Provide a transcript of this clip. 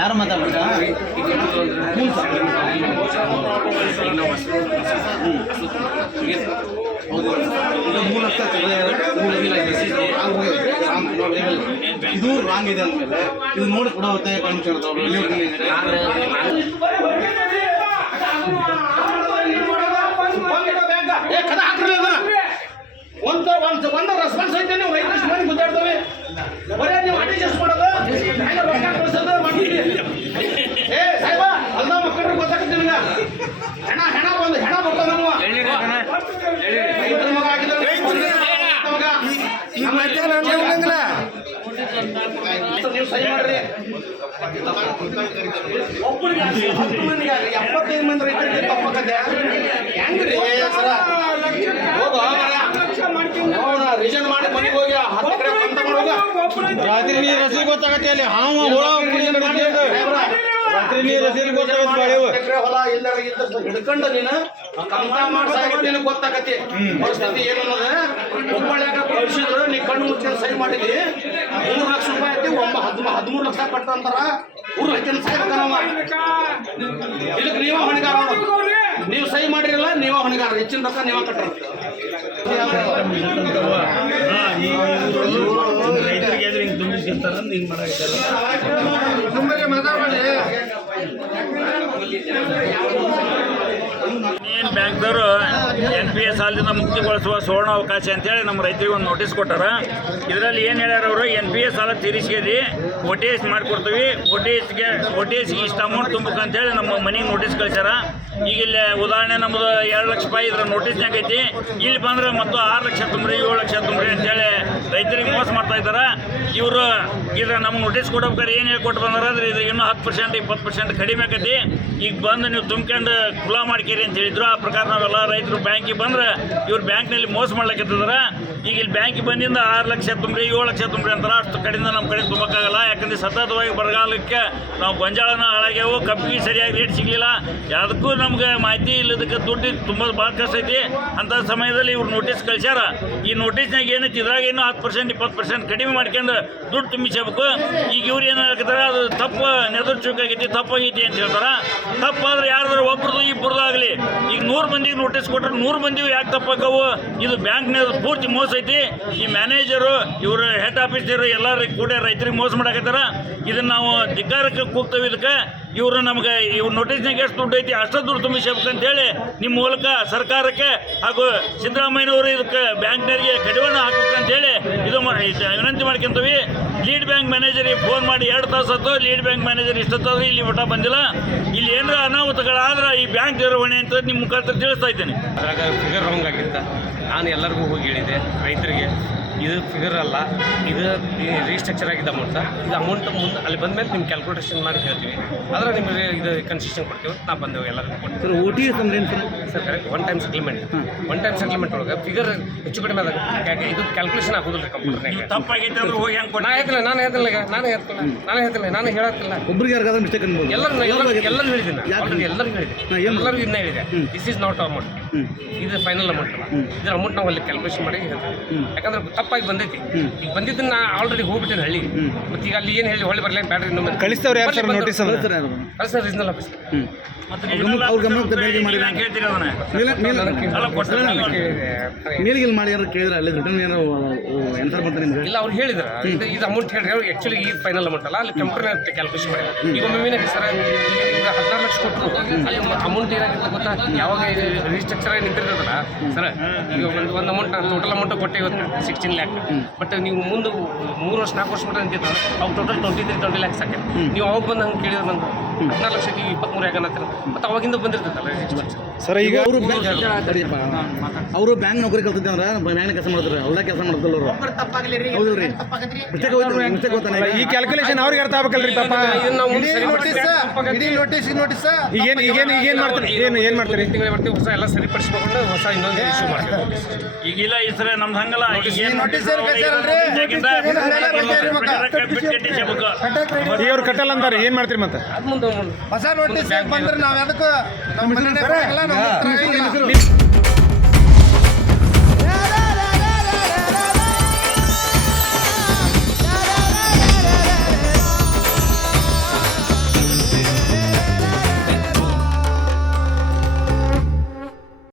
ಯಾರು ಮಾತಾಡ್ಬೇಕ ಇದು ರಾಂಗ್ ಇದೆ ಅಂದಮೇಲೆ ಇದು ನೋಡಿ ಕೂಡ ಒತ್ತಾಯ ಒಂದು ರೆಸ್ಪಾನ್ಸ್ ಐತೆ ನೀವು ರೈತರು ಮಾಡಿ ಗುದ್ದಾಡ್ತವೆ ಬರೀ ನೀವು ಅಡ್ಜಸ್ಟ್ ಮಾಡೋದು ಏ ಸಾಹೇಬ ಅಲ್ಲ ಮಕ್ಕಳು ಗೊತ್ತಾಗುತ್ತೆ ನಿಮ್ಗೆ ಹೆಣ ಹೆಣ ಬಂದು ಹೆಣ ಬರ್ತಾವ ನಮ್ಮ ರೈತರ ಮಗ ಆಗಿದ್ರೆ ನೀವು ಸಹಿ ಮಾಡ್ರಿ 75 ಮಂದಿ ರೈತರಿಗೆ ತಪ್ಪಕತ್ತೆ ಹೆಂಗ್ರಿ ಸರ ರಿಜನ್ ಮಾಡಿ ಮನೆಗೆ ಹೋಗಿ 10 ಎಕರೆ ಅಂತ ಮಾಡೋಗ ರಾತ್ರಿ ನೀರು ರಸೀಲಿ ಗೊತ್ತಾಗತ್ತೆ ಅಲ್ಲಿ ಹಾವು ಹುಳ ರಾತ್ರಿ ನೀರು ರಸೀಲಿ ಗೊತ್ತಾಗತ್ತೆ ಹೊಲ ಎಲ್ಲರ ಹಿಡ್ಕೊಂಡು ನೀನು ಕಂತ ಮಾಡ್ಸಾಗತ್ತೆ ನಿನಗೆ ಗೊತ್ತಾಗತ್ತೆ ಪರಿಸ್ಥಿತಿ ಏನು ಅನ್ನೋದು ಒಬ್ಬಳ್ಯಾಗ ಕಳಿಸಿದ್ರು ನೀ ಕಣ್ಣು ಮುಚ್ಚಿನ ಸಹಿ ಮಾಡಿದ್ವಿ 3 ಲಕ್ಷ ರೂಪಾಯಿ ಐತಿ 13 ಲಕ್ಷ ಕಟ್ಟಂತಾರ ಊರು ಹಚ್ಚಿನ ಸಾಯ್ಬೇಕನವ ಇದಕ್ಕೆ ನೀವ ಹೊಣೆಗಾರ ನೀವು ಸಹಿ ಮಾಡಿರಲ್ಲ ನೀವ ಹೊಣೆಗಾರ ಹೆಚ್ಚಿನ ರೊಕ್ಕ ನೀವ ಕಟ್ಟರ ರೈತರಿಗೆ ತುಂಬಿಸ್ಕೊಂತಾರ ಹಿಂಗೆ ಯೂನಿಯನ್ ಬ್ಯಾಂಕ್ದವರು NPS ಸಾಲದಿಂದ ಮುಕ್ತಿಗೊಳಿಸುವ ಸುವರ್ಣ ಅವಕಾಶ ಅಂತೇಳಿ ನಮ್ಮ ರೈತರಿಗೆ ಒಂದು ನೋಟಿಸ್ ಕೊಟ್ಟಾರ. ಇದರಲ್ಲಿ ಏನು ಹೇಳ್ಯಾರ ಅವರು, NPS ಸಾಲ ತೀರಿಸ್ಕೇರಿ OTS ಮಾಡಿಕೊಡ್ತೀವಿ, OTSಗೆ ಇಷ್ಟು ಅಮೌಂಟ್ ತುಂಬಬೇಕಂತೇಳಿ ನಮ್ಮ ಮನೆಗೆ ನೋಟಿಸ್ ಕಳಿಸ್ಯಾರ. ಈಗ ಇಲ್ಲಿ ಉದಾಹರಣೆ ನಮ್ಮದು 2 ಲಕ್ಷ ರೂಪಾಯಿ ಇದ್ರ ನೋಟಿಸ್ನಾಗ ಐತಿ, ಇಲ್ಲಿ ಬಂದ್ರೆ ಮತ್ತು 6 ಲಕ್ಷ ತುಂಬ್ರಿ 7 ಲಕ್ಷ ತುಂಬ್ರಿ ಅಂತೇಳಿ ರೈತರಿಗೆ ಮೋಸ ಮಾಡ್ತಾ ಇದ್ದಾರೆ. ಇವರು ಇದ್ರ ನಮ್ಗೆ ನೋಟಿಸ್ ಕೊಡ್ಬೇಕಾದ್ರೆ ಏನು ಹೇಳ್ಕೊಟ್ಟು ಬಂದಾರ ಅಂದ್ರೆ ಇದು ಇನ್ನೂ 10% 20% ಕಡಿಮೆ ಆಕೈತಿ, ಈಗ ಬಂದು ನೀವು ತುಂಬ್ಕೊಂಡು ಖುಲಾ ಮಾಡ್ಕೇರಿ ಅಂತ ಹೇಳಿದ್ರು. ಆ ಪ್ರಕಾರ ನಾವೆಲ್ಲ ರೈತರು ಬ್ಯಾಂಕಿಗೆ ಬಂದ್ರೆ ಇವ್ರು ಬ್ಯಾಂಕ್ನಲ್ಲಿ ಮೋಸ ಮಾಡ್ಲಿಕ್ಕಿದ್ದಾರೆ. ಈಗ ಇಲ್ಲಿ ಬ್ಯಾಂಕಿಗೆ ಬಂದಿಂದ 6 ಲಕ್ಷ ತುಂಬ್ರಿ 7 ಲಕ್ಷ ತುಂಬ್ರಿ ಅಂತಾರೆ. ಅಷ್ಟು ಕಡೆಯಿಂದ ನಮ್ಮ ಕಡೆ ತುಂಬಕ್ಕಾಗಲ್ಲ, ಯಾಕಂದ್ರೆ ಸತತವಾಗಿ ಬರಗಾಲಕ್ಕೆ ನಾವು ಗೊಂಜಾಳನ ಹಾಳಾಗ್ಯಾವು, ಕಬ್ಬಿಗೆ ಸರಿಯಾಗಿ ರೇಟ್ ಸಿಗಲಿಲ್ಲ, ಯಾವುದಕ್ಕೂ ನಮ್ಗೆ ಮಾಹಿತಿ ಇಲ್ಲದಕ್ಕೆ ದುಡ್ಡು ತುಂಬ ಭಾಳ ಕಷ್ಟ ಐತಿ. ಅಂಥ ಸಮಯದಲ್ಲಿ ಇವ್ರು ನೋಟಿಸ್ ಕಳಿಸ್ಯಾರ. ಈ ನೋಟಿಸ್ನಾಗ ಏನೈತಿ ಇದ್ರಾಗ ಇನ್ನೂ 10% 20% ಕಡಿಮೆ ಮಾಡ್ಕೊಂಡು ದುಡ್ಡು ತುಂಬಿಸಬೇಕು. ಈಗ ಇವ್ರು ಏನು ಹೇಳ್ತಾರೆ, ಅದು ತಪ್ಪು ನೆದರ್ ಚೂಕಾಗೈತಿ, ತಪ್ಪಾಗೈತಿ ಅಂತ ಹೇಳ್ತಾರೆ. ತಪ್ಪಾದ್ರೆ ಯಾರ್ದಾರು ಒಬ್ರದ್ದು ಇಬ್ಬರದ್ದು ಆಗಲಿ, ಈಗ 100 ಮಂದಿಗೆ ನೋಟಿಸ್ ಕೊಟ್ಟರೆ 100 ಮಂದಿಗೂ ಯಾಕೆ ತಪ್ಪಾಗವು? ಇದು ಬ್ಯಾಂಕ್ನ ಪೂರ್ತಿ ಮೋಸ ಐತಿ. ಈ ಮ್ಯಾನೇಜರು ಇವರು ಹೆಡ್ ಆಫೀಸರು ಎಲ್ಲರೂ ಕೂಡ ರೈತರಿಗೆ ಮೋಸ ಮಾಡಾಕತ್ತಾರ. ಇದನ್ನು ನಾವು ಧಿಕ್ಕಾರಕ್ಕೆ ಕೂಗ್ತೇವೆ. ಇದಕ್ಕೆ ಇವರು ನಮ್ಗೆ ಇವ್ರ ನೋಟಿಸ್ನಾಗ ಎಷ್ಟು ದುಡ್ಡು ಐತಿ ಅಷ್ಟು ದುಡ್ಡು ತುಂಬಿಸಬೇಕಂತೇಳಿ ನಿಮ್ಮ ಮೂಲಕ ಸರ್ಕಾರಕ್ಕೆ ಹಾಗೂ ಸಿದ್ದರಾಮಯ್ಯನವರು ಇದಕ್ಕೆ ಬ್ಯಾಂಕ್ನವರಿಗೆ ಕಡಿವಾಣ ಹಾಕ್ಬೇಕಂತೇಳಿ ಇದು ವಿನಂತಿ ಮಾಡ್ಕೊಂತೀವಿ. ಲೀಡ್ ಬ್ಯಾಂಕ್ ಮ್ಯಾನೇಜರಿಗೆ ಫೋನ್ ಮಾಡಿ 2 ತಾಸು ಆಯ್ತು, ಲೀಡ್ ಬ್ಯಾಂಕ್ ಮ್ಯಾನೇಜರ್ ಇಷ್ಟೊತ್ತಾದ್ರೂ ಇಲ್ಲಿ ಮಠ ಬಂದಿಲ್ಲ. ಇಲ್ಲಿ ಏನಾರ ಅನಾಹುತಗಳಾದ್ರೆ ಈ ಬ್ಯಾಂಕ್ ನಿರ್ವಹಣೆ ಅಂತ ನಿಮ್ಮ ಮುಖಾಂತರ ತಿಳಿಸ್ತಾ ಇದ್ದೇನೆ. ಅದ್ರಾಗ ಫಿಗರ್ ರಾಂಗ್ ಆಗಿತ್ತ. ನಾನು ಎಲ್ಲರಿಗೂ ಹೋಗಿ ಹೇಳಿದೆ ರೈತರಿಗೆ, ಇದು ಫಿಗರ್ ಅಲ್ಲ, ಇದು ರೀಸ್ಟ್ರಕ್ಚರ್ ಆಗಿದ್ದ ಅಮೌಂಟ್. ಇದು ಅಮೌಂಟ್ ಮುಂದೆ ಅಲ್ಲಿ ಬಂದಮೇಲೆ ನಿಮ್ಮ ಕ್ಯಾಲ್ಕುಲೇಷನ್ ಮಾಡಿ ಹೇಳ್ತೀವಿ, ಆದರೆ ನಿಮಗೆ ಇದು ಕನ್ಸೆಷನ್ ಕೊಡ್ತೀವಿ. ನಾವು ಬಂದೆವು ಎಲ್ಲರಿಗೂ ಕೊಡ್ತೀವಿ. ಸರ್ OTS ಅಂದ್ರೆ ಏನು sir? Correct one time settlement ಒಳಗೆ ಫಿಗರ್ ಹೆಚ್ಚು ಕಡಿಮೆ ಆದಾಗ ಇದು ಕ್ಯಾಲ್ಕುಲೇಷನ್ ಆಗೋದಿಲ್ಲ ಕಂಪ್ಯೂಟರ್ನಾಗ. ತಪ್ಪಾಗೈತೆ ಅಂದ್ರೆ ಹೋಗಿ ಹೆಂಗೆ ಕೊಟ್ಟು ನಾನು ಹೇಳ್ತಿಲ್ಲ ನಾನು ಹೇಳತ್ತಿಲ್ಲ. ಒಬ್ರಿಗೆ ಯಾರಿಗಾದ್ರೂ ಮಿಸ್ಟೇಕ್ ಅನ್ಬೋದು. ಎಲ್ಲರೂ ಹೇಳಿದ್ದೀನಿ, ಎಲ್ಲರಿಗೂ ಇನ್ನೂ ಹೇಳಿದೆ. ದಿಸ್ ಈಸ್ ನಾಟ್ ಅಮೌಂಟ್, ಇದು ಫೈನಲ್ ಅಮೌಂಟ್ ಅಲ್ಲ. ಇದ್ರ ಅಮೌಂಟ್ ನಾವು ಅಲ್ಲಿ ಕ್ಯಾಲ್ಕುಲೇಷನ್ ಮಾಡಿ ಹೇಳ್ತೀವಿ. ಯಾಕಂದ್ರೆ ತಪ್ಪಾಗಿ ಬಂದೈತಿ. ಈಗ ಬಂದಿದ್ದನ್ನ ನಾ ಆಲ್ರೆಡಿ ಹೋಗ್ಬಿಟ್ಟೇನೆ ಹಳ್ಳಿ. ಮತ್ತೆ ಈಗ ಅಲ್ಲಿ ಏನು ಹೇಳಿ ಹೊಳ್ಳಿ ಬರಲಿ ಬ್ಯಾಟ್ರಿ ಕಳಿಸ್ತವ್ರು ಯಾರು ಸರ್ ನೋಟಿಸ್? ಕಳಿಸ್ತಾರೆ ರೀಸನಲ್ ಆಫೀಸ್. ಮೇಲ್ಗಿಲ್ ಮಾಡಿ ಯಾರು ಕೇಳಿದ್ರೆ ಅಲ್ಲಿ ರಿಟರ್ನ್ ಏನೋ ಎನ್ಸರ್ ಬಂತ ನಿಮ್ಗೆ? ಇಲ್ಲ, ಅವ್ರು ಹೇಳಿದ್ರು ಇದು ಅಮೌಂಟ್ ಹೇಳಿದ್ರೆ ಆ್ಯಕ್ಚುಲಿ ಈ ಫೈನಲ್ ಅಮೌಂಟ್ ಅಲ್ಲ, ಅಲ್ಲಿ ಕಂಪ್ಯೂಟರ್ ಕ್ಯಾಲ್ಕುಲೇಷನ್ ಮಾಡಿ. ಈಗ ಒಮ್ಮೆ ಸರ್ ಈಗ 16 ಲಕ್ಷ ಕೊಟ್ಟರು, ಅಲ್ಲಿ ಅಮೌಂಟ್ ಏನಾಗಿತ್ತು ಗೊತ್ತಾ? ಯಾವಾಗ ರೀಸ್ಟ್ರಕ್ಚರ್ ನಿಂತಿರ್ತದಲ್ಲ ಸರ್, ಈಗ ಒಂದು ಅಮೌಂಟ್ ಟೋಟಲ್ ಅಮೌಂಟ್ ಕೊಟ್ಟೆ ಇವತ್ತು 16 ಲ್ಯಾಕ್. ಬಟ್ ನೀವು ಮುಂದೆ 3 ವರ್ಷ 4 ವರ್ಷ ಬಿಟ್ಟು ನಿಂತಿರ್ತಾರೆ, ಅವು ಟೋಟಲ್ 20 ಲ್ಯಾಕ್ಸ್ ಆಕೈತೆ. ನೀವು ಅವಾಗ ಬಂದು ಹಂಗೆ ಕೇಳಿದ್ರೆ ನಂಗೆ 14 ಲಕ್ಷಕ್ಕೆ 23 ಯಾಕಂದ್ರೆ ಮತ್ತು ಅವಾಗಿಂದ ಬಂದಿರ್ತೈತಲ್ಲ ಸರ್. ಈಗ ಅವರು ಬ್ಯಾಂಕ್ ನೌಕರಿ ಕಲ್ತಿದ್ದೆ ಅಂದ್ರೆ ಬ್ಯಾಂಕ್ ಕೆಲಸ ಮಾಡ್ತಾರೆ, ಅವ್ರ ಕೆಲಸ ಮಾಡ್ತಲ್ಲ ಅವರು. ಹೌದಲ್ರಿ, ಮಿಸ್ಟೇಕ್ ಗೊತ್ತಾನೆ. ಈ ಕ್ಯಾಲ್ಕುಲೇಷನ್ ಅವ್ರಿಗೆ ಅರ್ಥ ಆಗ್ಬೇಕಲ್ರಿ ಪಾಪ. ಈಗೇನು ಮಾಡ್ತೀರಿ? ಏನು ಮಾಡ್ತೀರಿ? ಬರ್ತೀವಿ, ಹೊಸ ಎಲ್ಲ ಸರಿಪಡಿಸ್ಕೊಂಡು ಹೊಸ ಇನ್ನೊಂದು ಇಶ್ಯೂ ಮಾಡ್ತೀವಿ. ಈಗಿಲ್ಲ ಈ ಸರಿ ನಮ್ದು ಹಂಗಲ್ಲ. ಅವ್ರು ಕಟ್ಟಲ್ಲ ಅಂತಾರೆ, ಏನು ಮಾಡ್ತೀರಿ ಮತ್ತೆ? ಹೊಸ ನೋಟಿಸ್ ಬಂದ್ರೆ ನಾವು ಅದಕ್ಕೂ